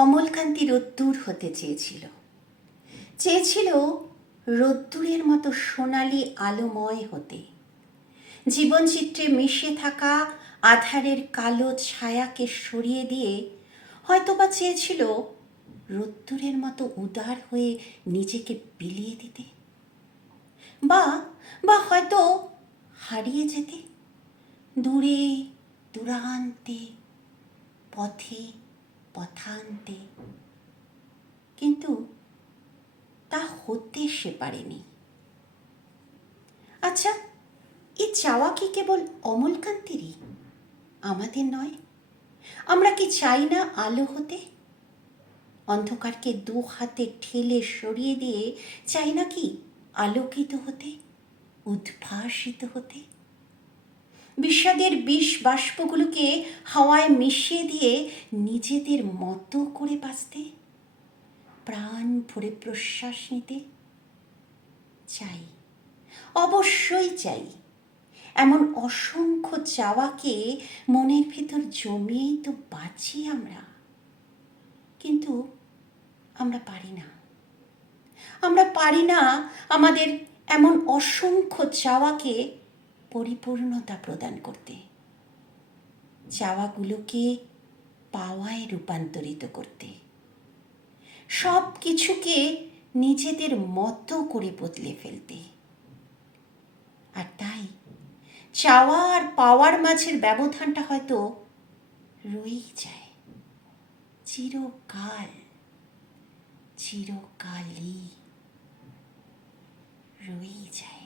অমলকান্তি রোদ্দুর হতে চেয়েছিল। চেয়েছিল রোদ্দুরের মতো সোনালি আলোময় হতে। জীবনচিত্রে মিশে থাকা আধারের কালো ছায়াকে সরিয়ে দিয়ে হয়তোবা চেয়েছিল রোদ্দুরের মতো উদার হয়ে নিজেকে বিলিয়ে দিতে। বা বা হয়তো হারিয়ে যেতে। দূরে, দূরান্তে, পথে পথান্তে। কিন্তু তা হতে সে পারেনি। আচ্ছা এ চাওয়া কি কেবল অমলকান্তিরই? আমাদের নয়। আমরা কি চাই না আলো হতে? অন্ধকারকে দু হাতে ঠেলে সরিয়ে দিয়ে চাই না কি আলোকিত হতে, উদ্ভাসিত হতে? বিষাদের বিষ বাষ্পগুলোকে হাওয়ায় মিশিয়ে দিয়ে নিজেদের মতো করে বাঁচতে, প্রাণ ভরে প্রশ্বাস নিতে চাই। অবশ্যই চাই। এমন অসংখ্য চাওয়াকে মনের ভেতর জমিয়েই তো বাঁচি আমরা। কিন্তু আমরা পারি না। আমরা পারি না আমাদের এমন অসংখ্য চাওয়াকে পরিপূর্ণতা প্রদান করতে। চাওয়াগুলোকে পাওয়ায় রূপান্তরিত করতে। সব কিছুকে নিজেদের মতো করে বদলে ফেলতে। আর তাই, চাওয়া আর পাওয়ার মাঝের ব্যবধানটা হয়তো রয়েই যায়। চিরকাল, চিরকালই রয়েই যায়।